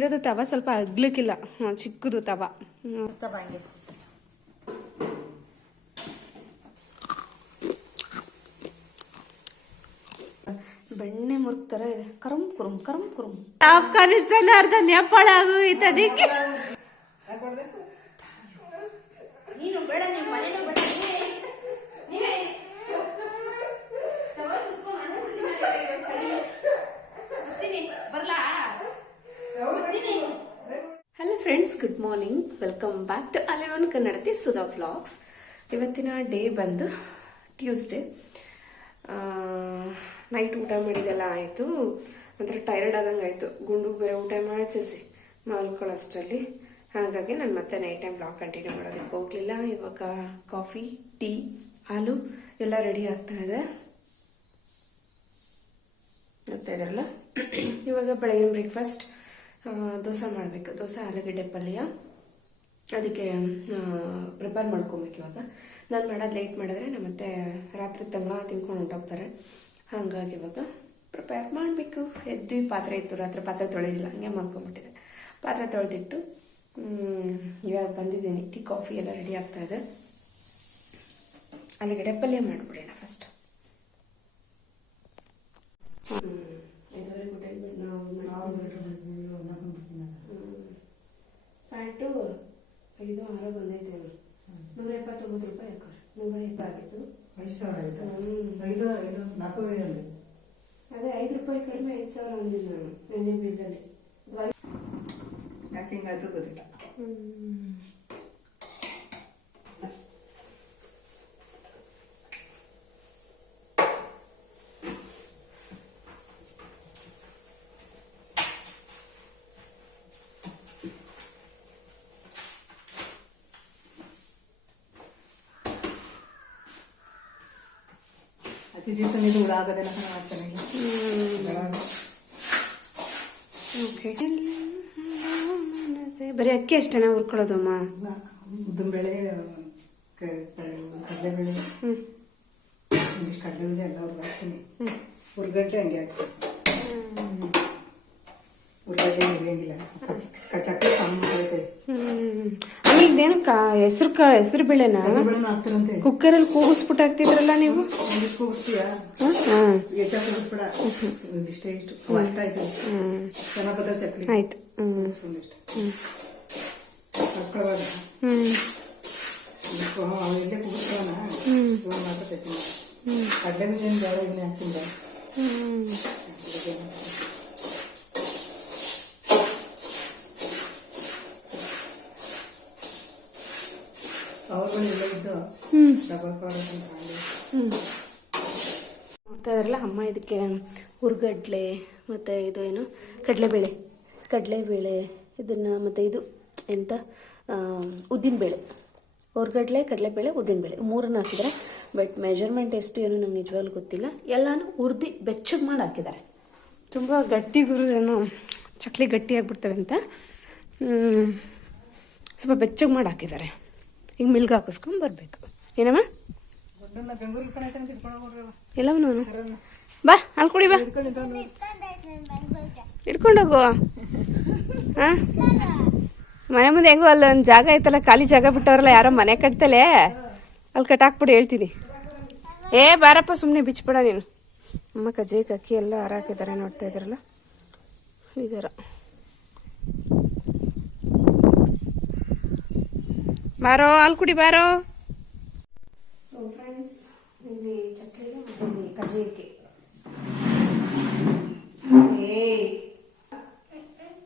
ಇರೋದು ತವ ಸ್ವಲ್ಪ ಅಗ್ಲಿಕ್ಕಿಲ್ಲ, ಚಿಕ್ಕದು ತವ. ಬೆಣ್ಣೆ ಮುರುಕ್ ತರ ಇದೆ. ಕರಂ ಕುರುಮ್ ಕರಂ ಕುರುಮ್. ಆಫ್ಘಾನಿಸ್ತಾನ ಅರ್ಧ ನೇಪಾಳ ಆಗೋಯ್ತದಕ್ಕೆ. Hello friends, good morning. Welcome back to ಅಲೆವನ್ ಕನ್ನಡತಿ ಸುಧಾ ವ್ಲಾಗ್ಸ್. ಇವತ್ತಿನ ಡೇ ಬಂದು ಟ್ಯೂಸ್ಡೇ. ನೈಟ್ ಊಟ ಮಾಡಿದೆಲ್ಲ ಆಯಿತು. ಒಂಥರ ಟೈರ್ಡ್ ಆದಂಗೆ ಆಯಿತು. ಗುಂಡುಗೆ ಬೇರೆ ಊಟ ಮಾಡಿಸಿ ಮಲ್ಕೊಳ್ಳೋ ಅಷ್ಟರಲ್ಲಿ. ಹಾಗಾಗಿ ನಾನು ಮತ್ತೆ ನೈಟ್ ಟೈಮ್ ವ್ಲಾಗ್ ಕಂಟಿನ್ಯೂ ಮಾಡೋದಕ್ಕೆ ಹೋಗಲಿಲ್ಲ. ಇವಾಗ ಕಾಫಿ, ಟೀ, ಹಾಲು ಎಲ್ಲ ರೆಡಿ ಆಗ್ತಾ ಇದೆ. ನೋಡ್ತಾ ಇದ್ದಾರಲ್ಲ, ಇವಾಗ ಬೆಳಗಿನ ಬ್ರೇಕ್ಫಾಸ್ಟ್ ದೋಸೆ ಮಾಡಬೇಕು. ದೋಸೆ ಆಲೂಗಡ್ಡೆ ಪಲ್ಯ, ಅದಕ್ಕೆ ಪ್ರಿಪೇರ್ ಮಾಡ್ಕೊಬೇಕು. ಇವಾಗ ನಾನು ಮಾಡೋದು ಲೇಟ್ ಮಾಡಿದ್ರೆ ನಮ್ಮ ಮತ್ತೆ ರಾತ್ರಿ ತಂಗ ತಿನ್ಕೊಂಡು ಹೊಂಟೋಗ್ತಾರೆ. ಹಾಗಾಗಿ ಇವಾಗ ಪ್ರಿಪೇರ್ ಮಾಡಬೇಕು. ಎದ್ದು ಪಾತ್ರೆ ಇತ್ತು, ರಾತ್ರಿ ಪಾತ್ರೆ ತೊಳೆದಿಲ್ಲ, ಹಂಗೆ ಮಾಡ್ಕೊಂಬಿಟ್ಟಿದೆ. ಪಾತ್ರೆ ತೊಳೆದಿಟ್ಟು ಇವಾಗ ಬಂದಿದ್ದೀನಿ. ಟೀ ಕಾಫಿ ಎಲ್ಲ ರೆಡಿ ಆಗ್ತಾ ಇದೆ. ಆಲೂಗಡ್ಡೆ ಪಲ್ಯ ಮಾಡಿಬಿಡೋಣ ಫಸ್ಟ್. ಫ್ಯಾಟು 5-6 ಬಂದೈತೆ. 179 ರೂಪಾಯಿ ಹಾಕೋರು. 170 ಆಗಿತ್ತು. 5,000 ಅದೇ 5 ರೂಪಾಯಿ ಕಡಿಮೆ 5,000 ಅಂದಿದ್ದು ನಾನು ನೆನ್ನೆ ಬಿಲ್ಲಲ್ಲಿ. ಯಾಕೆ ಹಿಂಗಾಯ್ತು ಗೊತ್ತಿಲ್ಲ. ಬರೀ ಅಕ್ಕಿ ಅಷ್ಟೇನಾ ಹುರ್ಕೊಳ್ಳೋದು ಅಮ್ಮ? ಉದ್ದಿನಬೇಳೆ, ಕಡಲೆಬೇಳೆ, ಕಡಲೆಬೇಳೆ ಎಲ್ಲ ಹುರ್ಗಾಕ್ತೀನಿ. ಹುರ್ಗಡ್ಡೆ ಹಂಗೆ ಹಾಕ್ತೀನಿ. ಹುರ್ಗಡ್ಡೆ ಹಿಡಿಯಂಗಿಲ್ಲ, ಚಕ್ಲಿ ಸಾಂಬಾರು. ಇದೇನು ಹೆಸರು ಬೇಳೆನಾ ಕುಕ್ಕರಲ್ಲಿ ಕೂಗಿಸ್ಬಿಟ್ಟು ಹಾಕ್ತಿದ್ರಲ್ಲ ನೀವು? ಆಯ್ತು. ನೋಡ್ತಾ ಇದ್ರಲ್ಲ ಅಮ್ಮ, ಇದಕ್ಕೆ ಹುರ್ಗಡ್ಲೆ ಮತ್ತು ಇದು ಏನು ಕಡಲೆಬೇಳೆ ಇದನ್ನು ಮತ್ತು ಇದು ಎಂತ ಉದ್ದಿನಬೇಳೆ, ಹುರ್ಗಡ್ಲೆ, ಕಡಲೆಬೇಳೆ, ಉದ್ದಿನಬೇಳೆ ಮೂರನ್ನು ಹಾಕಿದ್ದಾರೆ. ಬಟ್ ಮೆಜರ್ಮೆಂಟ್ ಎಷ್ಟು ಏನು ನಂಗೆ ನಿಜವಾಗ್ಲೂ ಗೊತ್ತಿಲ್ಲ. ಎಲ್ಲನೂ ಹುರ್ದು ಬೆಚ್ಚಗೆ ಮಾಡಿ ಹಾಕಿದ್ದಾರೆ. ತುಂಬ ಗಟ್ಟಿ ಹುರಿದ್ರೇನೋ ಚಕ್ಲಿ ಗಟ್ಟಿ ಆಗಿಬಿಡ್ತವೆ ಅಂತ ಸ್ವಲ್ಪ ಬೆಚ್ಚಗೆ ಮಾಡಿ ಹಾಕಿದ್ದಾರೆ. ಈಗ ಮಿಲ್ಗೆ ಹಾಕಿಸ್ಕೊಂಡು ಬರಬೇಕು. ಏನಮ್ಮ ಎಲ್ಲವ ನಾನು ಬಾ ಅಲ್ಲಿ ಕುಡಿ, ಬಾ ಇಟ್ಕೊಂಡೋಗು. ಹಾಂ, ಮನೆ ಮುಂದೆ ಹೆಂಗೋ ಅಲ್ಲ ಒಂದು ಜಾಗ ಐತಲ್ಲ, ಖಾಲಿ ಜಾಗ ಬಿಟ್ಟವ್ರಲ್ಲ ಯಾರೋ ಮನೆ ಕಟ್ತಲೇ, ಅಲ್ಲಿ ಕಟ್ಟಾಕ್ಬಿಟ್ಟು ಹೇಳ್ತೀನಿ. ಬಾರಪ್ಪ, ಸುಮ್ಮನೆ ಬಿಚ್ಬೇಡ ನೀನು. ಅಮ್ಮ ಕಜ್ಜಾಯಕ್ಕೆ ಅಕ್ಕಿ ಎಲ್ಲ ಹಾರಾಕಿದ್ದಾರೆ. ನೋಡ್ತಾ ಇದ್ದಾರಲ್ಲ ಈ ಥರ. ಬಾರೋ ಅಲ್ಲಿ ಕುಡಿ, ಬಾರೋ. ಸೊ ಫ್ರೆಂಡ್ಸ್, ಇಲ್ಲಿ ಚಕ್ಲಿಗೆ ಮತ್ತು ಇಲ್ಲಿ ಕಜ್ಜಾಯಕ್ಕೆ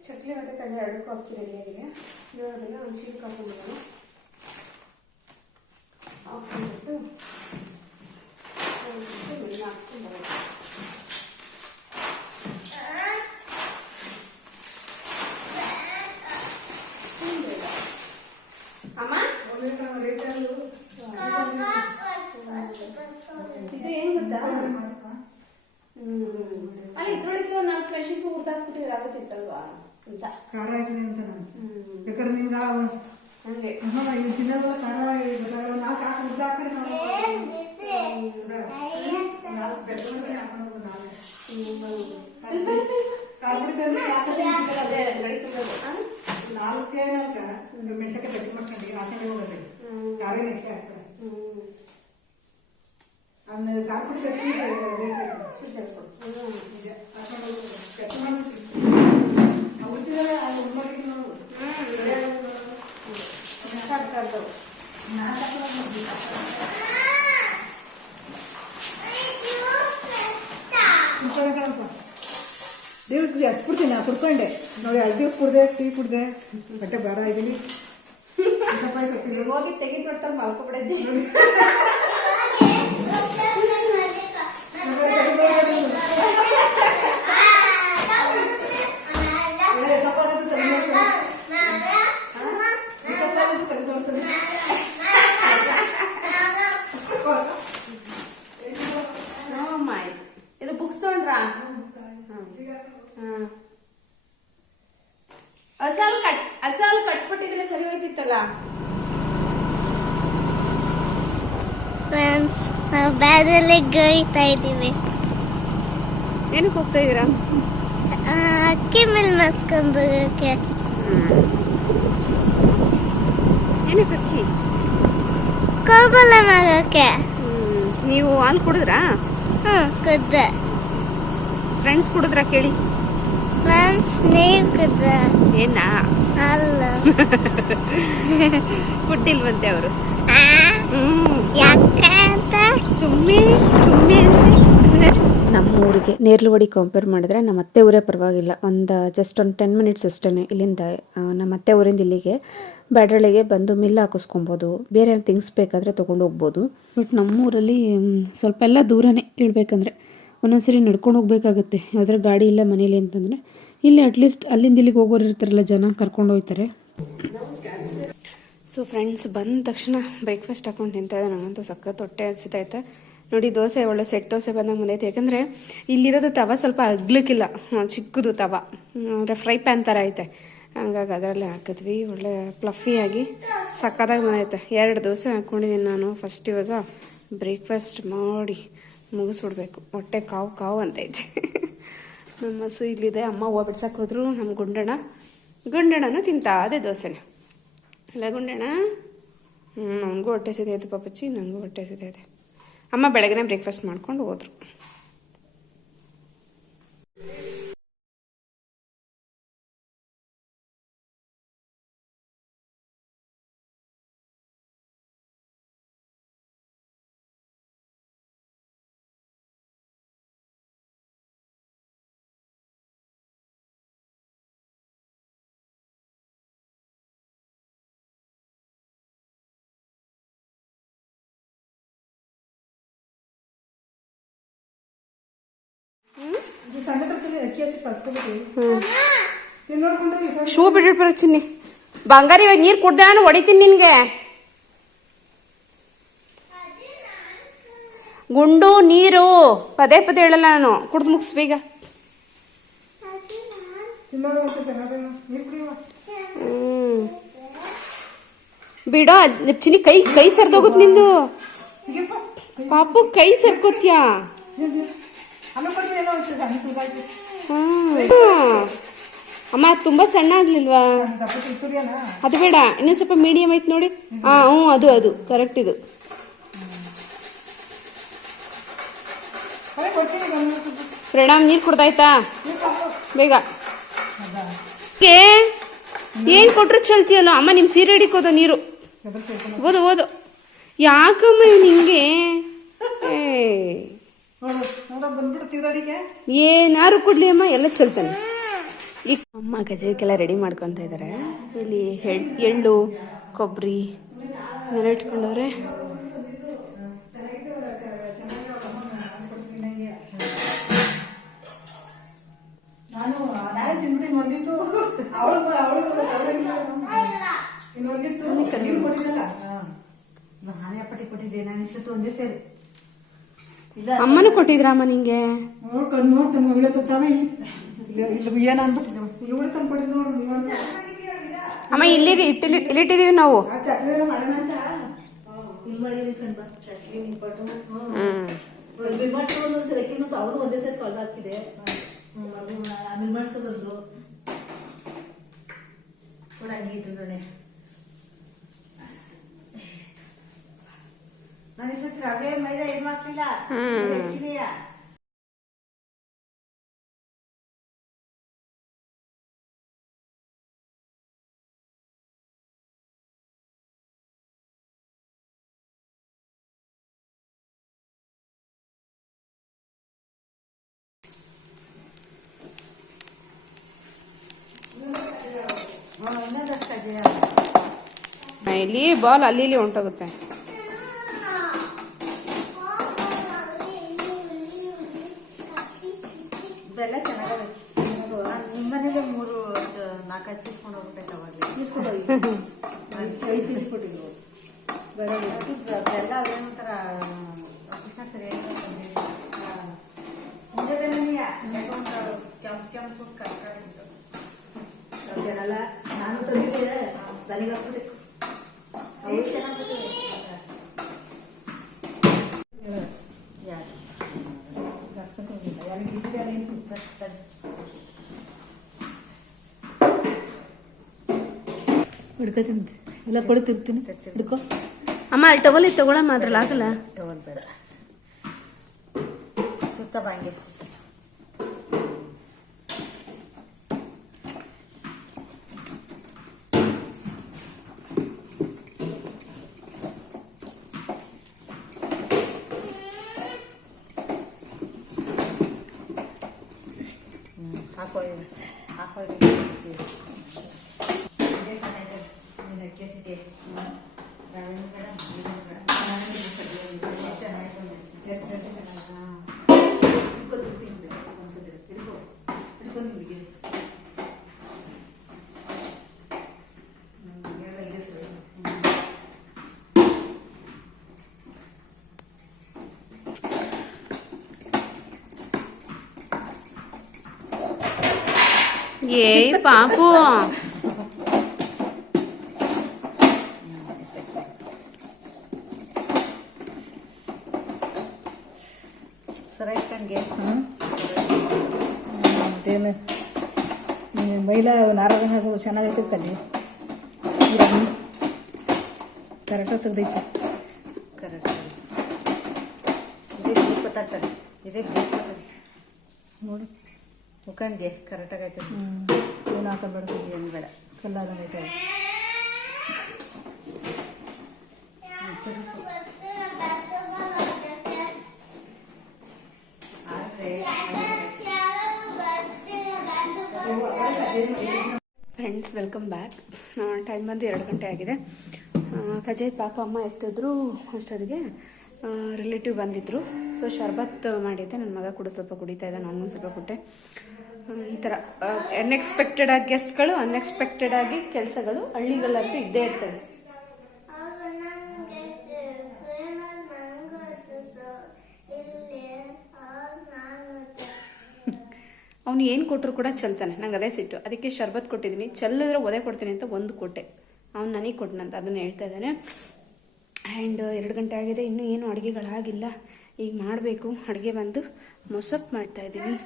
ಚಕ್ಲಿ ಮತ್ತು ಕಜ್ಜಾಯ ಎರಡಕ್ಕೂ ಹಾಕಿ ರೆಡಿಯಾಗಿದೆ. ಇವಾಗೆಲ್ಲ ಒಂದು ಶೀಟ್ ಹಾಕೊಂಡ್ಬಿಡೋಣ. ಹಾಕ್ಕೊಂಡ್ಬಿಟ್ಟು ಬೆಲ್ಲ ಹಾಕ್ಸ್ಕೊಂಡು ಬರೋದು. ಅಮ್ಮ ಇದು ಏನು ಗೊತ್ತಾ? ಅಲ್ಲಿ ಇದ್ರೊಳಗೆ ಒಂದು 4 ಮೆಣಸಿನ್ಕಾಯಿ ಹುರ್ದಾಕ್ಬಿಟ್ಟಿದ್ರೆ ಆಗುತ್ತಿತ್ತಲ್ವಾ ಅಂತ. ಖಾರ ಇದೆ ಅಂತ ನಾನು ಬೇಕಾದ್ರೆ ನಿಮ್ಗೆ ಹಂಗೆ ತಿನ್ನೋದು ಖಾರ ಗೊತ್ತಾಗಲ್ಲ. 4 ಹಾಕಿ ಹುರ್ದಾಕ್ರಿ. ನಾವು ಖಾರಕ್ಕೆ ಏನಕ್ಕ ಮೆಣಸಕ್ಕೆ ಬೆಚ್ಚ ಮಾಡ್ಕೊಂಡು ಹಾಕೊಂಡು ಹೋಗುತ್ತೆ ಖಾರ ನೆಚ್ಚೆ ಹಾಕ್ತಾರೆ ಆಮೇಲೆ ಖಾರ ಪುಡಿ ನಿಜ ಹಾಕೊಂಡು ಬೆಚ್ಚ ಮಾಡ್ಬಿಟ್ಟು ಉಳಿತಿದ್ರೆ ಅದು ಉಳ್ಮಾಡಿದ್ದು ನಾವು ದೇವ್ರಿಗೆ ಜಾಸ್ತಿ ಕುಡ್ತೀನಿ ನಾ ಕುಡ್ಕೊಂಡೆ ನೋಡಿ 2 ದಿವಸ ಕುಡ್ದೆ ಟೀ ಕುಡ್ದೆ ಬಟ್ಟೆ ಬಾರ ಇದ್ದೀನಿ ಹೋಗಿ ತೆಗೆದು ಕೊಡ್ತಾರೆ ಮಾಡ್ಕೊಬಿಡಜ್ಜಿ ಇದು ಬುಕ್ಸ್ ತಗೊಂಡ್ರಾ ಅಸಾಲ್ ಕಟ್ಬಿಟ್ಟಿದ್ರೆ ಸರಿ ಹೋಯ್ತಿತ್ತಲ್ಲ ಫ್ರೆಂಡ್ಸ್ ನಾವು ಬ್ಯಾಗಲ್ಲಿ ಗೈತಾ ಇದ್ದೀವಿ ಏನಕ್ಕೆ ಹೋಗ್ತಾ ಇದೀರಾ ಅಕ್ಕಿ ಮೇಲೆ ಮಸ್ಕೊಂಬರೋಕೆ ಏನಕ್ಕೆ ಅಕ್ಕಿ ಕೋಬಲ ಮಾಡೋಕೆ ನೀವು ಹಾಲು ಕುಡಿದ್ರಾ ಕುದ್ದೆ ಫ್ರೆಂಡ್ಸ್ ಕುಡಿದ್ರಾ ಕೇಳಿ ಫ್ರೆಂಡ್ಸ್ ನೀವು ಕುದ್ದ ಏನ ಅಲ್ಲ ಕುಡ್ಡಿಲ್ವಂತೆ ಅವರು ಯಾಕೆ ಅಂತ ಚುಮ್ಮೆ ನಮ್ಮ ಊರಿಗೆ ನೇರ್ಲುವಾಡಿ ಕಂಪೇರ್ ಮಾಡಿದ್ರೆ ನಮ್ಮ ಅತ್ತೆ ಊರೇ ಪರವಾಗಿಲ್ಲ ಜಸ್ಟ್ ಒಂದು 10 ಮಿನಿಟ್ಸ್ ಅಷ್ಟೇ ಇಲ್ಲಿಂದ ನಮ್ಮ ಅತ್ತೆ ಊರಿಂದ ಇಲ್ಲಿಗೆ ಬ್ಯಾಡ್ರಳ್ಳಿಗೆ ಬಂದು ಮಿಲ್ ಹಾಕಿಸ್ಕೊಬೋದು ಬೇರೆ ಥಿಂಗ್ಸ್ ಬೇಕಾದರೆ ತೊಗೊಂಡು ಹೋಗ್ಬೋದು ಬಟ್ ನಮ್ಮೂರಲ್ಲಿ ಸ್ವಲ್ಪ ಎಲ್ಲ ದೂರನೇ ಹೇಳ್ಬೇಕಂದ್ರೆ ಒಂದೊಂದ್ಸರಿ ನಡ್ಕೊಂಡು ಹೋಗ್ಬೇಕಾಗತ್ತೆ ಯಾವ್ದಾರ ಗಾಡಿ ಇಲ್ಲ ಮನೇಲಿ ಅಂತಂದರೆ ಇಲ್ಲಿ ಅಟ್ಲೀಸ್ಟ್ ಅಲ್ಲಿಂದ ಇಲ್ಲಿಗೆ ಹೋಗೋರು ಇರ್ತಾರಲ್ಲ ಜನ ಕರ್ಕೊಂಡು ಹೋಗ್ತಾರೆ ಸೊ ಫ್ರೆಂಡ್ಸ್ ಬಂದ ತಕ್ಷಣ ಬ್ರೇಕ್ಫಾಸ್ಟ್ ಹಾಕೊಂಡು ತಿಂತಾಯಿದ್ದೆ ನನಗಂತೂ ಸಖತ್ ಹೊಟ್ಟೆ ಹಸಿತೈತೆ ನೋಡಿ ದೋಸೆ ಒಳ್ಳೆ ಸೆಟ್ ದೋಸೆ ಬಂದಂಗೆ ಬಂದೈತೆ ಯಾಕಂದರೆ ಇಲ್ಲಿರೋದು ತವ ಸ್ವಲ್ಪ ಅಗ್ಲಿಕ್ಕಿಲ್ಲ ಚಿಕ್ಕದು ತವ ಅಂದರೆ ಫ್ರೈ ಪ್ಯಾನ್ ಥರ ಐತೆ ಹಂಗಾಗಿ ಅದರಲ್ಲೇ ಹಾಕಿದ್ವಿ ಒಳ್ಳೆ ಫ್ಲಫಿಯಾಗಿ ಸಕ್ಕತ್ತಾಗಿ ಬಂದೈತೆ 2 ದೋಸೆ ಹಾಕ್ಕೊಂಡಿದ್ದೀನಿ ನಾನು ಫಸ್ಟ್ ಇವಾಗ ಬ್ರೇಕ್ಫಾಸ್ಟ್ ಮಾಡಿ ಮುಗಿಸ್ಬಿಡ್ಬೇಕು ಹೊಟ್ಟೆ ಕಾವು ಅಂತೈತೆ ನಮ್ಮ ಹಸು ಇಲ್ಲಿದೆ ಅಮ್ಮ ಹೂವು ಬಿಡ್ಸಕ್ಕೆ ಹೋದ್ರು ನಮ್ಮ ಗುಂಡಣ್ಣನೂ ತಿಂತಾ ಅದೇ ದೋಸೆನ ಅಲ್ಲ ಗುಂಡಣ್ಣ ನನಗೂ ಹೊಟ್ಟೆ ಸಿದೈತೆ ಪಾಪಚ್ಚಿ ನನಗೂ ಹೊಟ್ಟೆ ಸಿದೈತೆ ಅಮ್ಮ ಬೆಳಗ್ಗೆ ಬ್ರೇಕ್ಫಾಸ್ಟ್ ಮಾಡ್ಕೊಂಡು ಹೋದ್ರು ಶೂ ಬಿಟ್ಟು ಬರ್ತೀನಿ ಬಂಗಾರ ಇವಾಗ ನೀರು ಕುಡ್ದ ನಾನು ಹೊಡಿತೀನಿ ನಿನ್ಗೆ ಗುಂಡು ನೀರು ಪದೇ ಹೇಳಲ್ಲ ನಾನು ಕುಡ್ದು ಮುಗಿಸ್ಬೇಗ ಬಿಡೋ ಚಿನ್ನಿ ಕೈ ಸರ್ದೋಗುತ್ತೆ ನಿಂದು ಪಾಪು ಕೈ ಸರ್ಕೋತ್ಯಾ ಅಮ್ಮ ತುಂಬಾ ಸಣ್ಣ ಆಗ್ಲಿಲ್ವಾ ಅದು ಬೇಡ ಇನ್ನೂ ಸ್ವಲ್ಪ ಮೀಡಿಯಂ ಐತೆ ನೋಡಿ ಅದು ಕರೆಕ್ಟ್ ಇದು ಪ್ರಣಾಮ್ ನೀರು ಕುಡ್ದಾಯ್ತಾ ಬೇಗ ಏನ್ ಕೊಟ್ರು ಚಲ್ತಿಯಲ್ಲ ಅಮ್ಮ ನಿಮ್ ಸೀರೆ ಹಿಡಿಕೋದು ನೀರು ಓದು ಯಾಕಮ್ಮ ನಿಂಗೆ ಏನಾರು ಕೊಡ್ಲಿ ಅಮ್ಮ ಎಲ್ಲ ಚಲ್ತಾನೆ ಈಗ ಅಮ್ಮ ಗಜಕ್ಕೆಲ್ಲ ರೆಡಿ ಮಾಡ್ಕೊತಾ ಇದ್ದಾರೆ ಇಲ್ಲಿ ಎಳ್ಳು ಕೊಬ್ಬರಿ ಎಲ್ಲ ಇಟ್ಕೊಂಡವ್ರೆ ಅಮ್ಮನೂ ಕೊಟ್ಟಿದ್ರಮ್ಮ ನಿಂಗೆ ಅಮ್ಮ ಇಲ್ಲಿಟ್ಟಿದೀವಿ ನಾವು ಕೂಡ ನೀರು ನೋಡಿ ನನಗೆ ಸ್ವಲ್ಪ ರವೆ ಮೈದಾ ಇದು ಮಾಡ್ಲಿಲ್ಲ ಎಕ್ಕಿದೆಯ ಇಲ್ಲಿ ಬಾಲ್ ಅಲ್ಲಿ ಇಲ್ಲಿ ಹೊಂಟೋಗುತ್ತೆ. ಬೆಲ್ಲ ಚೆನ್ನಾಗವೆ. ನಿಮ್ಮನೇಲೆ 3-4 తీసుకొని ಹೋಗ್ಬೇಕು ಅವಾಗಲೇ. ಬೆಲ್ಲ ಅದೇನೊಂಥರ ಸರಿ ಮುಂದೆ ಬೆಲ್ಲ ಕೆಂಪು ಕರ್ಕಾಗಿತ್ತು ಅದೆಲ್ಲ ನಾನು ತಂದಿದ್ದೆ ನನಗೆ ಹಾಕ್ಬೇಕು ಅವು ಚೆನ್ನಾಗಿ ಹಿಡ್ಕೊತೀನಿ ಎಲ್ಲ ಕೊಡ್ತಿರ್ತೀನಿ ಹಿಡ್ಕೊ ಅಮ್ಮ ಅಲ್ಲಿ ಟವಲ್ ಇದು ತಗೊಳಮ್ಮ, ಅದ್ರಲ್ಲಿ ಆಗಲ್ಲ. ಟವಲ್ ಬೇಡ, ಸುತ್ತ ಬಾಂಗೆ ఏ పాపు ಸರೈಕಂಗೆ ಮತ್ತೇನು ಮೈಲ ನಾರಾಯಣ ಚೆನ್ನಾಗೈತೆ ಕಲ್ಲಿ ಕರೆಕ್ಟಾಗಿ ತೆಗ್ದೈತೆ. ಕರೆಕ್ಟ್ ಇದೇ ಗೊತ್ತಾಗ್ತದೆ, ಇದೇ ನೋಡು ಮುಖಂಡ್ಗೆ ಕರೆಕ್ಟಾಗಿ ಆಯ್ತದೆ. ಏನು ಹಾಕೋಬೇಡ, ಏನು ಬೇಡ, ಕಲ್ಲಾದಂಗೈತೆ. Friends welcome back. ಟೈಮ್ ಬಂದು 2 ಗಂಟೆ ಆಗಿದೆ. ಕಜಾಯ್ ಪಾಪ ಅಮ್ಮ ಎತ್ತಿದ್ರು ಅಷ್ಟೊತ್ತಿಗೆ ರಿಲೇಟಿವ್ ಬಂದಿದ್ದರು. ಸೊ ಶರ್ಬತ್ ಮಾಡಿದ್ದೆ, ನನ್ನ ಮಗ ಕೂಡ ಸ್ವಲ್ಪ ಕುಡಿತಾ ಇದ್ದ, ನಾನು ಸ್ವಲ್ಪ ಕೊಟ್ಟೆ. ಈ ಥರ ಅನ್ಎಕ್ಸ್ಪೆಕ್ಟೆಡ್ ಆಗಿ ಗೆಸ್ಟ್ಗಳು, ಅನ್ಎಕ್ಸ್ಪೆಕ್ಟೆಡ್ ಆಗಿ ಕೆಲಸಗಳು ಹಳ್ಳಿಗಳಂತೂ ಇದ್ದೇ ಇರ್ತದೆ. ಅವನು ಏನು ಕೊಟ್ಟರು ಕೂಡ ಚೆಲ್ತಾನೆ, ನಂಗೆ ಅದೇ ಸಿಟ್ಟು. ಅದಕ್ಕೆ ಶರ್ಬತ್ ಕೊಟ್ಟಿದ್ದೀನಿ, ಚೆಲ್ಲಿದ್ರೆ ಒದೆ ಕೊಡ್ತೀನಿ ಅಂತ 1 ಕೊಟ್ಟೆ. ಅವ್ನು ನನಗೆ ಕೊಟ್ಟನಂತ ಅದನ್ನು ಹೇಳ್ತಾ ಇದ್ದಾನೆ. ಆ್ಯಂಡ್ 2 ಗಂಟೆ ಆಗಿದೆ, ಇನ್ನೂ ಏನು ಅಡುಗೆಗಳಾಗಿಲ್ಲ. ಈಗ ಮಾಡಬೇಕು. ಅಡುಗೆ ಬಂದು ಮೊಸಪ್ಪು ಮಾಡ್ತಾಯಿದ್ದೀನಿ.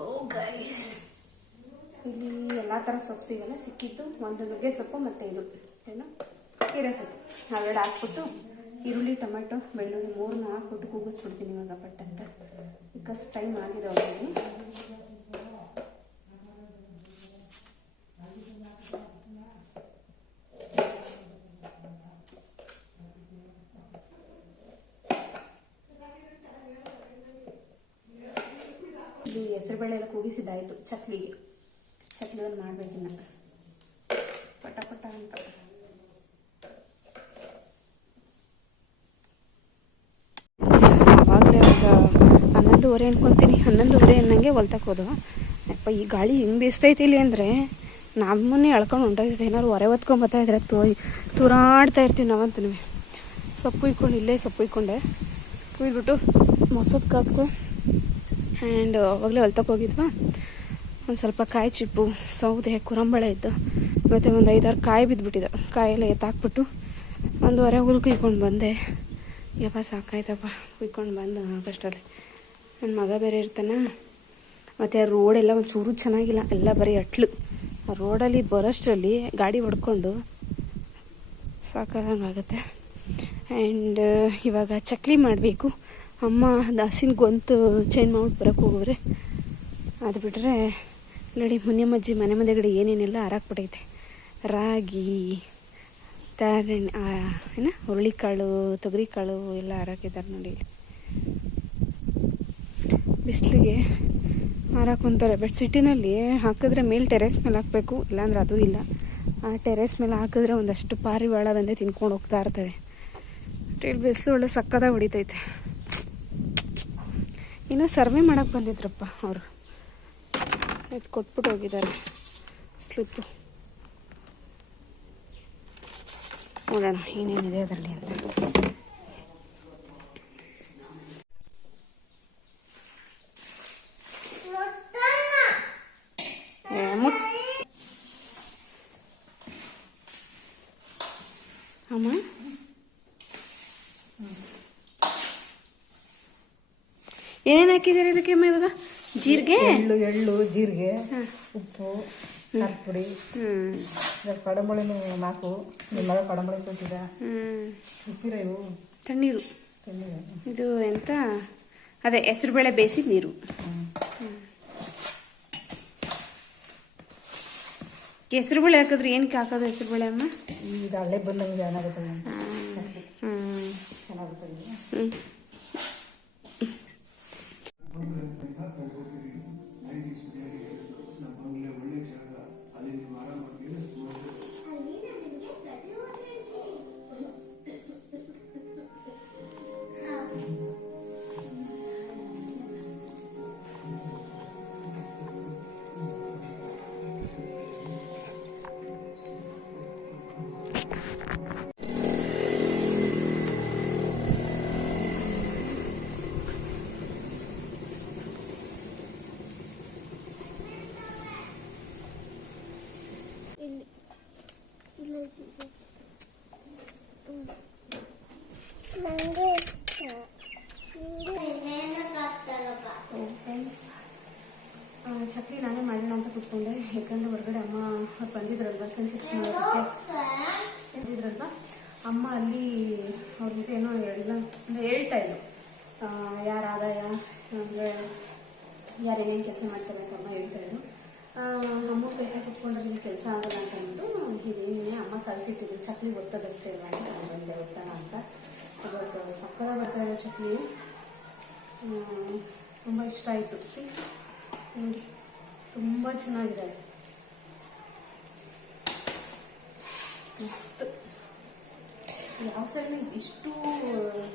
ಓ ಗೈಸ್, ಇಲ್ಲಿ ಎಲ್ಲ ಥರ ಸೊಪ್ಪು ಸಿಗಲ್ಲ, ಸಿಕ್ಕಿತ್ತು. ಒಂದು ನುಗ್ಗೆ ಸೊಪ್ಪು ಮತ್ತು ಇದು ಏನು ಹೀರೆ ಸೊಪ್ಪು ಅವೆರಡು ಹಾಕ್ಬಿಟ್ಟು ಈರುಳ್ಳಿ ಟೊಮೆಟೊ ಬೆಳ್ಳುಳ್ಳಿ 3 ಹಾಕ್ಬಿಟ್ಟು ಕೂಗಿಸ್ಬಿಡ್ತೀನಿ ಇವಾಗ ಪಟ್ಟಂತ. ಬಿಕಾಸ್ ಟೈಮ್ ಆಗಿದೆ ಅವರಿಗೆ. ಇದು ಹೆಸರುಬೇಳೆ ಎಲ್ಲ ಕೂಗಿಸಿದ್ದಾಯಿತು. ಚಕ್ಲಿಗೆ ಒಂದು ಮಾಡಬೇಕಿನ್ನ ಪಟ ಪಟ ಅಂತ. ಆವಾಗಲೇ ಇವಾಗ 11:30 ಅನ್ಕೊತೀನಿ. 11:30 ಅನ್ನಂಗೆ ಹೊಲ್ತಕ್ಕೆ ಹೋದವ. ಅಪ್ಪ ಈ ಗಾಳಿ ಹೆಂಗೆ ಬೀಸ್ತೈತಿ ಇಲ್ಲಿ ಅಂದರೆ ನಮ್ಮನ್ನೇ ಎಳ್ಕೊಂಡು ಹೊಂಟೋಗ್ತೈತೆ. ಏನಾದ್ರು ಹೊರೆ ಹೊತ್ಕೊಂಬತ್ತಾ ಇದ್ರೆ ತೂರಾಡ್ತಾ ಇರ್ತೀವಿ ನಾವಂತೂ. ಸೊಪ್ಪು ಇಕ್ಕೊಂಡು ಇಲ್ಲೇ ಸೊಪ್ಪು ಇಕ್ಕೊಂಡೆ ಕುಯ್ದುಬಿಟ್ಟು ಮೊಸಪ್ಪು ಹಾಕ್ತು. ಆ್ಯಂಡ್ ಅವಾಗಲೇ ಹೊಲ್ತಕ್ಕೆ ಹೋಗಿದ್ವಾ. ಒಂದು ಸ್ವಲ್ಪ ಕಾಯಿ ಚಿಪ್ಪು, ಸೌದೆ, ಕುರಂಬಳೆ ಇದ್ದು, ಮತ್ತು ಒಂದು 5-6 ಕಾಯಿ ಬಿದ್ದುಬಿಟ್ಟಿದ್ದೆ. ಕಾಯೆಲ್ಲ ಎತ್ತಾಕ್ಬಿಟ್ಟು 1:30 ಹುಲ್ ಕುಯ್ಕೊಂಡು ಬಂದೆ. ಯಪ್ಪ ಸಾಕಾಯ್ತಪ್ಪ ಕುಯ್ಕೊಂಡು ಬಂದು ಕಷ್ಟಲ್ಲಿ. ನನ್ನ ಮಗ ಬೇರೆ ಇರ್ತಾನೆ. ಮತ್ತು ಆ ರೋಡೆಲ್ಲ ಒಂಚೂರು ಚೆನ್ನಾಗಿಲ್ಲ, ಎಲ್ಲ ಬರೀ ಅಟ್ಲು. ಆ ರೋಡಲ್ಲಿ ಬರೋಷ್ಟರಲ್ಲಿ ಗಾಡಿ ಹೊಡ್ಕೊಂಡು ಸಾಕಾದಂಗಾಗುತ್ತೆ. ಆ್ಯಂಡ್ ಇವಾಗ ಚಕ್ಲಿ ಮಾಡಬೇಕು. ಅಮ್ಮ ಹಸಿನ ಗೊಂತು ಚೇಂಜ್ ಮಾಡ್ಬಿಟ್ಟು ಬರೋಕ್ಕೆ ಹೋಗೋರೆ. ಅದು ಬಿಟ್ಟರೆ ನೋಡಿ, ಮುನಿಯಮ್ಮಜ್ಜಿ ಮನೆ ಮುಂದೆಗಡೆ ಏನೇನೆಲ್ಲ ಹಾರಾಕ್ಬಿಟ್ಟೈತೆ. ರಾಗಿ, ಹುರುಳಿಕಾಳು, ತೊಗರಿಕಾಳು ಎಲ್ಲ ಹಾರಾಕಿದ್ದಾರೆ ನೋಡಿ. ಇಲ್ಲಿ ಬಿಸಿಲಿಗೆ ಹಾರಾಕೊಂತಾರೆ. ಬಟ್ ಸಿಟಿನಲ್ಲಿ ಹಾಕಿದ್ರೆ ಮೇಲೆ ಟೆರೆಸ್ ಮೇಲೆ ಹಾಕಬೇಕು, ಇಲ್ಲಾಂದ್ರೆ ಅದು ಇಲ್ಲ. ಆ ಟೆರೆಸ್ ಮೇಲೆ ಹಾಕಿದ್ರೆ ಒಂದಷ್ಟು ಪಾರಿವಾಳ ಬಂದೇ ತಿನ್ಕೊಂಡು ಹೋಗ್ತಾ ಇರ್ತವೆ. ಇಲ್ಲಿ ಬಿಸಿಲು ಒಳ್ಳೆ ಸಕ್ಕದಾಗಿ ಹೊಡಿತೈತೆ. ಇನ್ನೂ ಸರ್ವೆ ಮಾಡೋಕ್ಕೆ ಬಂದಿದ್ರಪ್ಪ ಅವರು, ಇದು ಕೊಟ್ಬಿಟ್ಟು ಹೋಗಿದ್ದಾರೆ ಸ್ಲಿಪ್ಪು. ನೋಡೋಣ ಏನೇನಿದೆ ಅದರಲ್ಲಿ ಅಂತ. ಅಮ್ಮ ಏನೇನು ಹಾಕಿದ್ದೀರಿ ಇದಕ್ಕೆ ಅಮ್ಮ ಇವಾಗ? ಜೀರಿಗೆ, ಎಳ್ಳು, ಜೀರಿಗೆ, ಉಪ್ಪು, ಖಾರದ ಪುಡಿ, ಕಡಂಬಳಿನೂ 4. ನಿಮ್ಮ ಮಗ ಕಡಂಬಳಿ ಕೊಟ್ಟಿದ್ದ. ಉಪ್ಪಿರ ಇವು ತಣ್ಣೀರು. ಇದು ಎಂತ ಅದೇ ಹೆಸರುಬೇಳೆ ಬೇಯಿಸಿದ ನೀರು. ಹೆಸರುಬೇಳೆ ಹಾಕಿದ್ರೆ ಏನಕ್ಕೆ ಹಾಕೋದು ಹೆಸರುಬೇಳೆ ಅಮ್ಮ? ಇದು ಹಳ್ಳೆ ಬಂದಂಗೆ ಏನಾಗುತ್ತೆ ಚೆನ್ನಾಗುತ್ತೆ. ಚಕ್ಲಿ ನಾನೇ ಮಾಡೋಣ ಅಂತ ಕೂತ್ಕೊಂಡೆ. ಯಾಕಂದ್ರೆ ಹೊರಗಡೆ ಅಮ್ಮ ಅವ್ರು ಬಂದಿದ್ರಲ್ವ, ಸೆನ್ಸೆಕ್ಸ್ ಬಂದಿದ್ರಲ್ವ, ಅಮ್ಮ ಅಲ್ಲಿ ಅವ್ರ ಜೊತೆ ಏನೋ ಎಲ್ಲ ಅಂದರೆ ಹೇಳ್ತಾ ಇದ್ರು, ಯಾರ ಆದಾಯ ಅಂದರೆ ಯಾರೇನೇನು ಕೆಲಸ ಮಾಡ್ತಾರೆ ಅಂತ ಅಮ್ಮ ಹೇಳ್ತಾ ಇದ್ರು. ಅಮ್ಮ ಬೇಕಾಗಿ ಕುತ್ಕೊಂಡ್ರೆ ನಿಮ್ಗೆ ಕೆಲಸ ಆಗಲ್ಲ ಅಂತ ಅಂದ್ಬಿಟ್ಟು ಇದೇನೇ ಅಮ್ಮ ಕಲಸಿಟ್ಟಿದ್ರು. ಚಕ್ಲಿ ಒತ್ತದಷ್ಟೇ ಇಲ್ಲ ಅಂತ ಬಂದೆ ಒತ್ತೋಣ ಅಂತ. ಇವತ್ತು ಸಕ್ಕದಾಗ ಬರ್ತಾ ಇರೋ ಚಕ್ಲಿ ತುಂಬ ಇಷ್ಟ ಆಯಿತು. ನೋಡಿ ತುಂಬ ಚೆನ್ನಾಗಿದೆ, ಮಸ್ತ್. ಯಾವ ಸರಿ ಇಷ್ಟು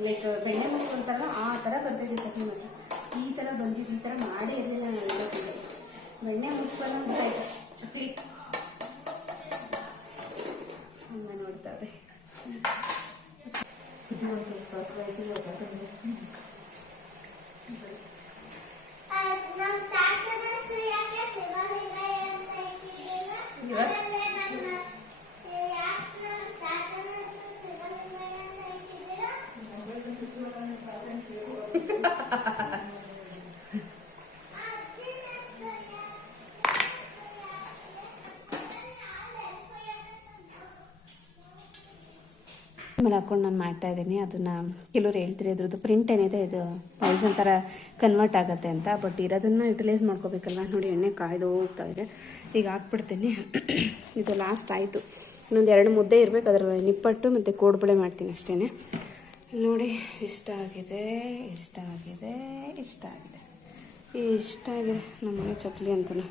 ಲೈಕ್ ಬೆಣ್ಣೆ ಮುಟ್ಟು ಅಂತಾರಲ್ಲ ಆ ಥರ ಬರ್ತಾಯಿದೆ ಚಟ್ನಿ. ಮಾತ್ರ ಈ ಥರ ಬಂದಿದ್ದು, ಈ ಥರ ಮಾಡೇ ಇದೆ ನಾನು ಹೇಳೋದಿಲ್ಲ. ಬೆಣ್ಣೆ ಮುಟ್ಕೊಂಡು ಬರ್ತಾಯಿದೆ ಚಕ್ಲಿ. ಅಮ್ಮ ನೋಡ್ತಾರೆ. ಮೇಲೆ ಹಾಕ್ಕೊಂಡು ನಾನು ಮಾಡ್ತಾ ಇದ್ದೀನಿ. ಅದನ್ನು ಕೆಲವರು ಹೇಳ್ತೀರಿ ಅದ್ರದ್ದು ಪ್ರಿಂಟ್ ಏನಿದೆ ಇದು ಪಾಯ್ಸನ್ ಥರ ಕನ್ವರ್ಟ್ ಆಗುತ್ತೆ ಅಂತ. ಬಟ್ ಇರೋದನ್ನು ಯುಟಿಲೈಸ್ ಮಾಡ್ಕೋಬೇಕಲ್ಲ. ನೋಡಿ ಎಣ್ಣೆ ಕಾಯ್ದು ಹೋಗ್ತಾ ಇದೆ. ಈಗ ಹಾಕ್ಬಿಡ್ತೀನಿ. ಇದು ಲಾಸ್ಟ್ ಆಯಿತು. ಇನ್ನೊಂದು 2 ಮುದ್ದೆ ಇರಬೇಕು. ಅದರ ನಿಪ್ಪಟ್ಟು ಮತ್ತು ಕೋಡ್ಬಳೆ ಮಾಡ್ತೀನಿ ಅಷ್ಟೇ. ನೋಡಿ ಇಷ್ಟ ಆಗಿದೆ, ಇಷ್ಟ ಆಗಿದೆ, ಇಷ್ಟ ಆಗಿದೆ, ಇಷ್ಟ ಆಗಿದೆ ನಮ್ಮನೆ ಚಕ್ಲಿ ಅಂತಲೂ.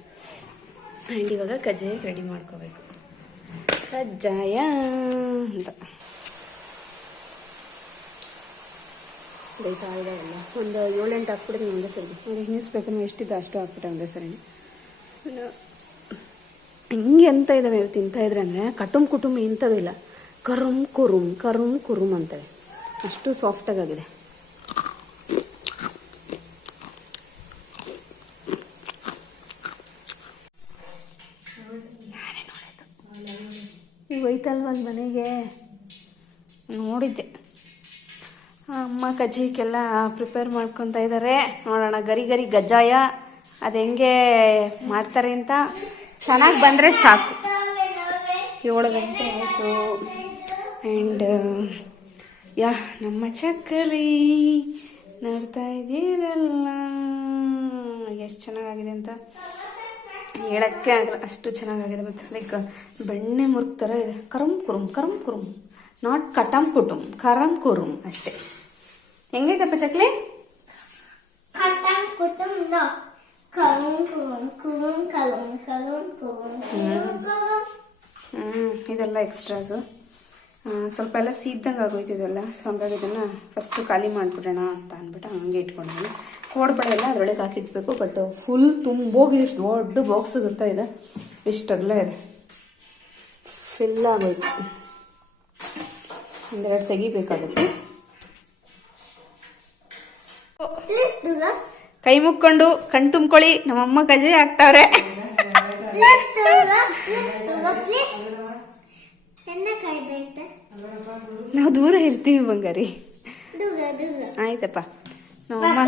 ಆ್ಯಂಡ್ ಇವಾಗ ಕಜ್ಜಾಯ ರೆಡಿ ಮಾಡ್ಕೋಬೇಕು. ಕಜ್ಜಾಯ ಅಂತ ಬೇಯ್ತಾ ಇದೆ ಎಲ್ಲ. ಒಂದು 7-8 ಹಾಕ್ಬಿಡ್ತೀನಿ ಒಂದೇ ಸರಿ. ನೋಡಿ ನ್ಯೂಸ್ ಪೇಪರ್ನ ಎಷ್ಟಿದೆ ಅಷ್ಟು ಹಾಕ್ಬಿಟ್ಟೆ ಒಂದೇ ಸರಿ. ಹಿಂಗೆ ಎಂತ ಇದ್ದಾವೆ ತಿಂತಾಯಿದ್ರೆ ಅಂದರೆ ಕುಟುಂಬ ಇಂಥದ್ದು ಇಲ್ಲ. ಕರುಮ್ ಕುರುಮ್ ಅಂತವೆ. ಅಷ್ಟು ಸಾಫ್ಟಾಗಿದೆ. ಈಗ ಹೋಯ್ತಲ್ವ ಅಲ್ಲಿ ಮನೆಗೆ ನೋಡಿದ್ದೆ. ಅಮ್ಮ ಕಜ್ಜಿಗೆಲ್ಲ ಪ್ರಿಪೇರ್ ಮಾಡ್ಕೊತಾ ಇದ್ದಾರೆ. ನೋಡೋಣ ಗರಿ ಗರಿ ಗಜ್ಜಾಯ ಅದು ಹೆಂಗೆ ಮಾಡ್ತಾರೆ ಅಂತ. ಚೆನ್ನಾಗಿ ಬಂದರೆ ಸಾಕು. 7 ಗಂಟೆ ಆಯಿತು. ಆ್ಯಂಡ್ ಯಾ ನಮ್ಮ ಚಕ್ಕಲಿ ನೋಡ್ತಾ ಇದ್ದೀರಲ್ಲ ಎಷ್ಟು ಚೆನ್ನಾಗಿದೆ ಅಂತ ಹೇಳೋಕ್ಕೆ ಆಗಲ್ಲ, ಅಷ್ಟು ಚೆನ್ನಾಗಾಗಿದೆ. ಮತ್ತು ಲೈಕ್ ಬೆಣ್ಣೆ ಮುರುಕ್ ಥರ ಇದೆ. ಕರಂ ಕುರುಮ್ ನಾಟ್ ಕಟಮ್ ಕುಟುಮ್, ಕರಂ ಕುರುಮ್ ಅಷ್ಟೇ. ಹೆಂಗೈತಪ್ಪ ಚಕ್ಲಿ? ಇದೆಲ್ಲ ಎಕ್ಸ್ಟ್ರಾಸು. ಸ್ವಲ್ಪ ಎಲ್ಲ ಸೀದ್ದಂಗೆ ಆಗೋಯ್ತಿದೆಲ್ಲ. ಸೊ ಹಂಗಾಗಿ ಇದನ್ನು ಫಸ್ಟು ಖಾಲಿ ಮಾಡಿಬಿಡೋಣ ಅಂತ ಅಂದ್ಬಿಟ್ಟು ಹಂಗೆ ಇಟ್ಕೊಂಡಿದ್ದೀನಿ. ಕೋಡ್ಬಳೆ ಎಲ್ಲ ಅದರೊಳಗೆ ಹಾಕಿಟ್ಬೇಕು. ಬಟ್ ಫುಲ್ ತುಂಬೋಗಿ ಇಷ್ಟು ದೊಡ್ಡ ಬಾಕ್ಸ್ ಗೊತ್ತಾ ಇದೆ, ಇಷ್ಟಗಲ ಇದೆ, ಫಿಲ್ ಆಗೋಯ್ತು. ಒಂದೆರಡು ತೆಗಿಬೇಕಾಗುತ್ತೆ. ಕೈ ಮುಕ್ಕೊಂಡು ಕಣ್ ತುಂಬ್ಕೊಳ್ಳಿ. ನಮ್ಮಮ್ಮ ಕಜ್ಜಿ ಹಾಕ್ತಾವ್ರೆ. ನಾವು ದೂರ ಇರ್ತೀವಿ ಬಂಗಾರಿ. ಆಯ್ತಪ್ಪ ನಮ್ಮಮ್ಮ.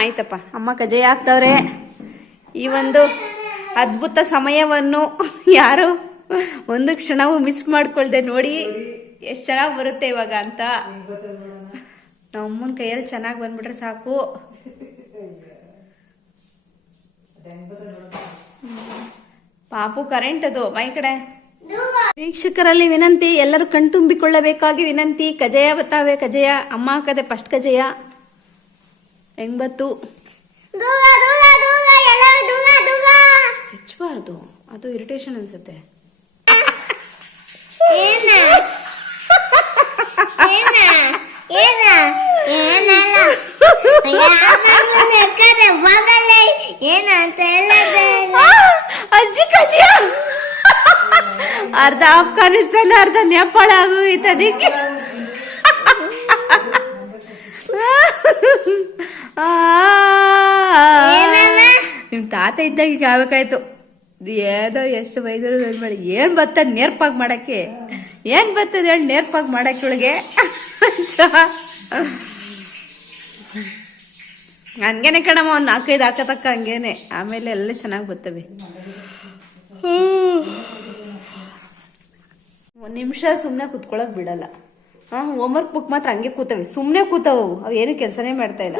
ಆಯ್ತಪ್ಪ. ಅಮ್ಮ ಕಜ್ಜಾಯ ಹಾಕ್ತವ್ರೆ. ಈ ಒಂದು ಅದ್ಭುತ ಸಮಯವನ್ನು ಯಾರು ಒಂದು ಕ್ಷಣವೂ ಮಿಸ್ ಮಾಡ್ಕೊಳ್ದೆ ನೋಡಿ ಎಷ್ಟು ಚೆನ್ನಾಗಿ ಬರುತ್ತೆ ಇವಾಗ ಅಂತ. ನಮ್ಮಮ್ಮನ ಕೈಯಲ್ಲಿ ಚೆನ್ನಾಗಿ ಬಂದ್ಬಿಟ್ರೆ ಸಾಕು. ಪಾಪು ಕರೆಂಟ್ ಅದು ಮೈ ಕಡೆ. ವೀಕ್ಷಕರಲ್ಲಿ ವಿನಂತಿ, ಎಲ್ಲರೂ ಕಣ್ ತುಂಬಿಕೊಳ್ಳಬೇಕಾಗಿ ವಿನಂತಿ. ಕಜ್ಜಾಯ ಬತ್ತಾವೆ. ಕಜ್ಜಾಯ ಅಮ್ಮ ಹಾಕದೆ ಫಸ್ಟ್ ಕಜ್ಜಾಯ ಹೆಂಗ್ ಬತ್ತು ಹೆಚ್ಚಬಾರ್ದು, ಅದು ಇರಿಟೇಷನ್ ಅನ್ಸುತ್ತೆ. ಅಜ್ಜಿ ಕಜ್ಜಿಯ ಅರ್ಧ ಆಫ್ಘಾನಿಸ್ತಾನ ಅರ್ಧ ನೇಪಾಳ ಆಗೋಗಿತ್ತು. ಅದಕ್ಕೆ ನಿಮ್ ತಾತ ಇದ್ದಾಗ ಈಗ ಆಗ್ಬೇಕಾಯ್ತು. ಏನೋ ಎಷ್ಟು ಬೈದರು ಮಾಡಿ ಏನ್ ಬರ್ತದ ನೇರ್ಪಾಗಿ ಮಾಡಕ್ಕೆ, ಏನ್ ಬರ್ತದ ಹೇಳಿ ನೇರ್ಪಾಗಿ ಮಾಡಕ್ಕೆ ಒಳಗೆ ಹಂಗೇನೆ ಕಣಮ್ಮ. ಒಂದು 4-5 ಹಾಕತಕ್ಕ ಹಂಗೇನೆ. ಆಮೇಲೆ ಎಲ್ಲ ಚೆನ್ನಾಗಿ ಬರ್ತವೆ. 1 ನಿಮಿಷ ಸುಮ್ಮನೆ ಕುತ್ಕೊಳಕ್ ಬಿಡಲ್ಲ. ಹೋಮ್ವರ್ಕ್ ಬುಕ್ ಮಾತ್ರ ಹಂಗೆ ಕೂತವೆ, ಸುಮ್ಮನೆ ಕೂತವು. ಅವು ಏನು ಕೆಲಸನೇ ಮಾಡ್ತಾ ಇಲ್ಲ.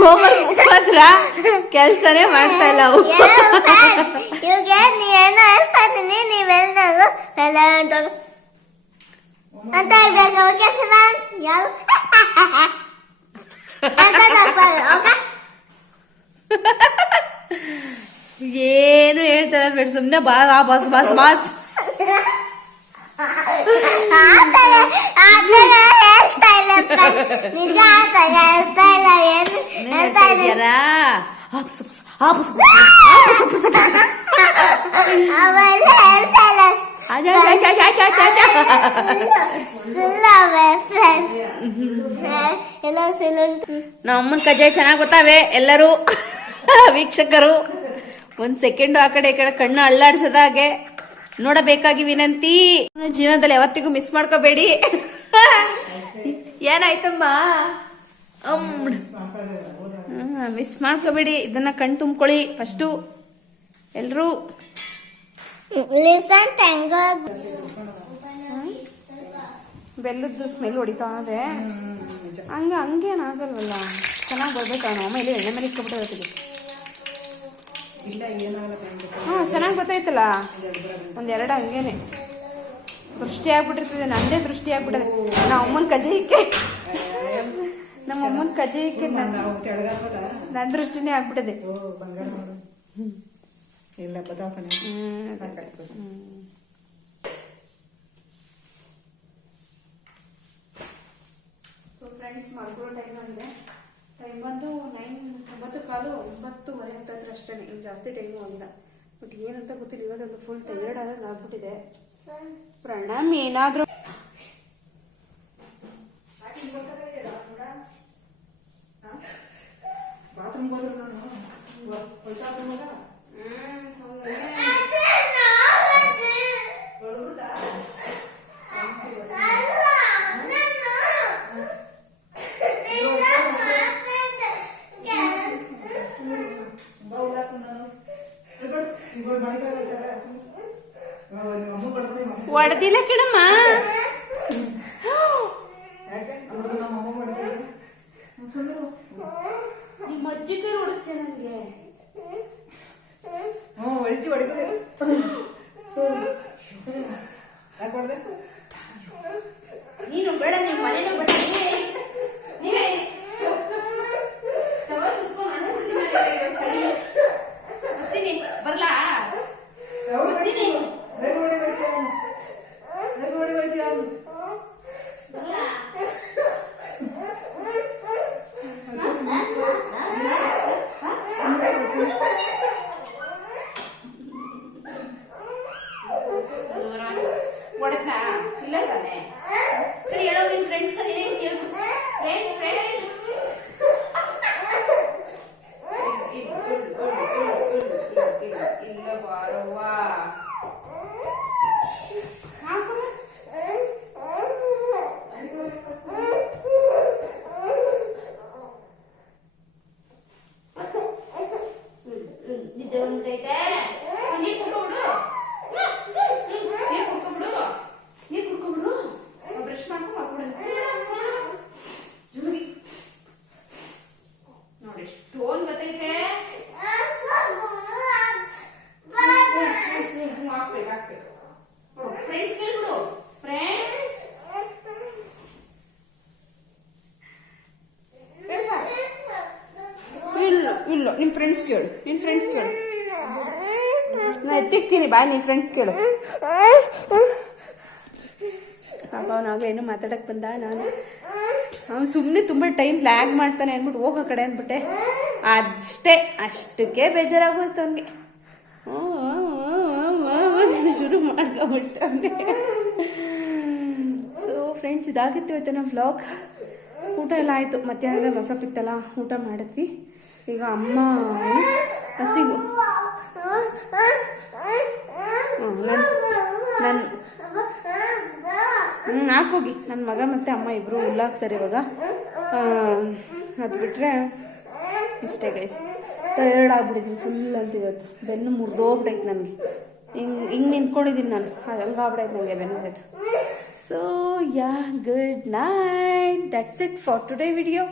ಹೋಮ್ವರ್ಕ್ ಬುಕ್ ಮಾತ್ರ ಕೆಲಸನೇ ಮಾಡ್ತಾ ಇಲ್ಲ ಅವು. ಏನು ಹೇಳ್ತಾರೆ ಬೇಡ, ಸುಮ್ಮನೆ ಬಾಸ್ ಬಾಸ್ ಬಾಸ್. ನಮ್ಮನ ಕಜ್ಜಾಯ ಚೆನ್ನಾಗಿ ಗೊತ್ತಾವೆ ಎಲ್ಲರೂ ವೀಕ್ಷಕರು. 1 ಸೆಕೆಂಡು ಆ ಕಡೆ ಈ ಕಡೆ ಕಣ್ಣು ಅಳ್ಳಾಡ್ಸದಾಗೆ ನೋಡಬೇಕಾಗಿ ವಿನಂತಿ. ಜೀವನದಲ್ಲಿ ಯಾವತ್ತಿಗೂ ಮಿಸ್ ಮಾಡ್ಕೋಬೇಡಿ. ಏನಾಯ್ತಮ್ಮ? ಮಿಸ್ ಮಾಡ್ಕೋಬೇಡಿ. ಇದನ್ನ ಕಣ್ ತುಂಬ್ಕೊಳ್ಳಿ ಫಸ್ಟು ಎಲ್ರು. ಬೆಲ್ಲದ್ದು ಸ್ಮೆಲ್ ಹೊಡಿತಾ ಇದೆ. ಹಂಗೇನಾಗಲ್ವಲ್ಲ, ಚೆನ್ನಾಗಿ ಬರ್ಬೇಕಣ್ಣ. ಅಮ್ಮ ಇಲ್ಲಿ ಎಣ್ಣೆ ಮೇಲೆ ಇಟ್ಕೊಬಿಟ್ಟಿರ್ತೀವಿ. ಚೆನ್ನಾಗಿ ಗೊತ್ತಾಯ್ತಲ್ಲ. 1-2 ಹಂಗೇನೆ ದೃಷ್ಟಿ ಆಗ್ಬಿಟ್ಟಿರ್ತದೆ. ನಂದೇ ದೃಷ್ಟಿ ಆಗ್ಬಿಟ್ಟದೆ. ನಮ್ಮ ಅಮ್ಮನ ಕಜ್ಜಾಯಕ್ಕೆ ನನ್ನ ದೃಷ್ಟಿನೇ ಆಗ್ಬಿಟ್ಟದೆ. ಸೊ ಫ್ರೆಂಡ್ಸ್, ಮಲ್ಕೊಳ್ಳೋ ಟೈಮ್ ಆಗಿದೆ. ಟೈಮ್ ಬಂದು 9:15 ಆಗ್ತಾಯಿದ್ರೆ ಅಷ್ಟೇ. ಈಗ ಜಾಸ್ತಿ ಟೈಮು ಆಗಿಲ್ಲ. ಬಟ್ ಏನಂತ ಗೊತ್ತಿಲ್ಲ, ಇವತ್ತೊಂದು ಫುಲ್ ಟೈರ್ಡ್ ಆದಾಗ ಆಗ್ಬಿಟ್ಟಿದೆ. ಪ್ರಣಾಮ್ ಏನಾದರೂ ಹೊಡೆದಿಲ್ಲ ಕಣಮ್ಮ. ನಿಮ್ಮ ಅಜ್ಜಿ ಕೈ ಹೊಡಿಸ್ತೀಯ ನನಗೆ. ಹೊಡಿತಿ ಹೊಡಿಬೋದು ಯಾಕೆ ಹೊಡೆದೆ? ನೀನು ಬೇಡ, ನಿಮ್ಮ ಮನೇನೂ ಬೇಡ, ನೀವೇ ತವಾ ಸುತ್ಕೊಂಡು ಅಣ್ಣ ಬಿಡ್ತೀನಿ, ಚಳಿ ಬರ್ತೀನಿ, ಬರ್ಲಾ ಬರ್ತೀನಿ, ಬರ್ಲಾ. ಹೊಡೆದ್ನಾ? ಇಲ್ಲ ತಾನೆ. ಸರಿ ಹೇಳೋ, ನಿನ್ ಫ್ರೆಂಡ್ಸ್ ಏನ್ ಹೇಳ್ತೀಯ? ಫ್ರೆಂಡ್ಸ್ ಫ್ರೆಂಡ್ಸ್ ಇಲ್ಲ ಬಾರವ್ವ. ನಿದ್ದೆ ಬಂದ್ಬಿಟ್ಟೈತೆ. ನೀರ್ ಕುಡ್ಕೊಬಿಡು, ನೀರ್ ಕುಡ್ಕೊಬಿಡು, ನೀರ್ ಕುಡ್ಕೊಬಿಡು. ಬ್ರಷ್ ಮಾಡ್ಕೊಂಡು ಜುಡಿ ನೋಡಿ, ಎಷ್ಟೊಂದು ಬರ್ತೈತೆ. ಹಾಕ್ಬೇಕು. ಫ್ರೆಂಡ್ಸ್ ಕೇಳ್ಬಿಡು, ಫ್ರೆಂಡ್ಸ್. ಇಲ್ಲ ಇಲ್ಲ, ನಿಮ್ ಫ್ರೆಂಡ್ಸ್ ಕೇಳು, ನಿನ್ ಫ್ರೆಂಡ್ಸ್ ಕೇಳು. ನಾ ಎತ್ತಿಕ್ತೀನಿ, ಬಾ ನಿನ್ ಫ್ರೆಂಡ್ಸ್ ಕೇಳು. ಪಾಪ ಅವನಾಗ ಏನು ಮಾತಾಡಕ್ಕೆ ಬಂದ. ಅವನು ಸುಮ್ಮನೆ ತುಂಬ ಟೈಮ್ ಲ್ಯಾಗ್ ಮಾಡ್ತಾನೆ ಅಂದ್ಬಿಟ್ಟು ಹೋಗೋ ಕಡೆ ಅಂದ್ಬಿಟ್ಟೆ. ಅಷ್ಟಕ್ಕೆ ಬೇಜಾರಾಗೋಯ್ತು ಅವನಿಗೆ. ಶುರು ಮಾಡ್ಕೊಂಬಿಟ್ಟವನಿಗೆ. ಸೊ ಫ್ರೆಂಡ್ಸ್, ಇದಾಗಿತ್ತು ಇವತ್ತು ನಮ್ಮ ವ್ಲಾಗ್. ಊಟ ಎಲ್ಲ ಆಯಿತು. ಮಧ್ಯಾಹ್ನದ ಮಸಪ್ಪಿತ್ತಲ್ಲ, ಊಟ ಮಾಡಿದ್ವಿ. ಈಗ ಅಮ್ಮ ಹಸಿವು ಹಾಕೋಗಿ ನನ್ನ ಮಗ ಮತ್ತು ಅಮ್ಮ ಇಬ್ಬರು ಹುಲ್ಲಾಕ್ತಾರೆ ಇವಾಗ. ಅದು ಬಿಟ್ಟರೆ ಇಷ್ಟೇ ಗೈಸ್. ಟಯರ್ಡ್ ಆಗ್ಬಿಟ್ಟಿದ್ದೀನಿ ಫುಲ್ ಅಂತ ಇವತ್ತು. ಬೆನ್ನು ಮುರಿದೋಗ್ಬಿಟ್ಟೈತೆ ನನಗೆ. ಹಿಂಗೆ ನಿಂತ್ಕೊಂಡಿದ್ದೀನಿ ನಾನು, ಅದು ಹಂಗಾಗ್ಬಿಡೈತೆ ನನಗೆ ಬೆನ್ನದು. So yeah, good night. That's it for today video.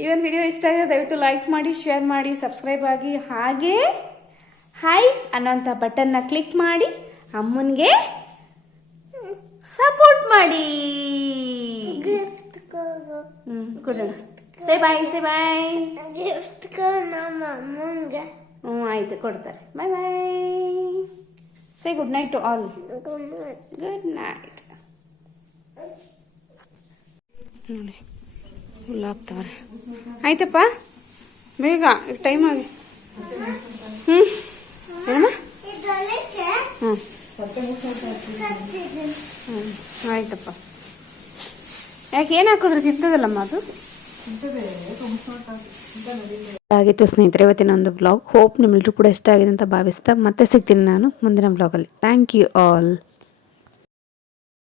ಈ ಒಂದು ವಿಡಿಯೋ ಇಷ್ಟ ಆಗಿದೆ ದಯವಿಟ್ಟು ಲೈಕ್ ಮಾಡಿ, ಶೇರ್ ಮಾಡಿ, ಸಬ್ಸ್ಕ್ರೈಬ್ ಆಗಿ, ಹಾಗೆ ಹೈ ಅನ್ನೋಂಥ ಬಟನ್ನ ಕ್ಲಿಕ್ ಮಾಡಿ ಅಮ್ಮನಿಗೆ ಸಪೋರ್ಟ್ ಮಾಡಿ. ಕೊಡೋಣ. ಸೇ ಬಾಯ್, ಸೇ ಬಾಯ್. ಆಯ್ತು, ಕೊಡ್ತಾರೆ. Bye bye. Say good night to all. Good night. ನೋಡಿ ಹುಲ್ಲಾಗ್ತವ್ರೆ. ಆಯ್ತಪ್ಪ, ಬೇಗ, ಈಗ ಟೈಮ್ ಆಗಿ. ಏನಮ್ಮ? ಆಯ್ತಪ್ಪ. ಯಾಕೆ, ಏನು ಹಾಕಿದ್ರೆ ಸಿಗ್ತದಲ್ಲಮ್ಮ ಅದು? ಆಗಿತ್ತು ಸ್ನೇಹಿತರೆ ಇವತ್ತಿನ ಒಂದು ಬ್ಲಾಗ್. ಹೋಪ್ ನಿಮ್ಮೆಲ್ಲರೂ ಕೂಡ ಇಷ್ಟ ಆಗಿದೆ ಅಂತ ಭಾವಿಸ್ತಾ ಮತ್ತೆ ಸಿಗ್ತೀನಿ ನಾನು ಮುಂದಿನ ಬ್ಲಾಗಲ್ಲಿ. Thank you all.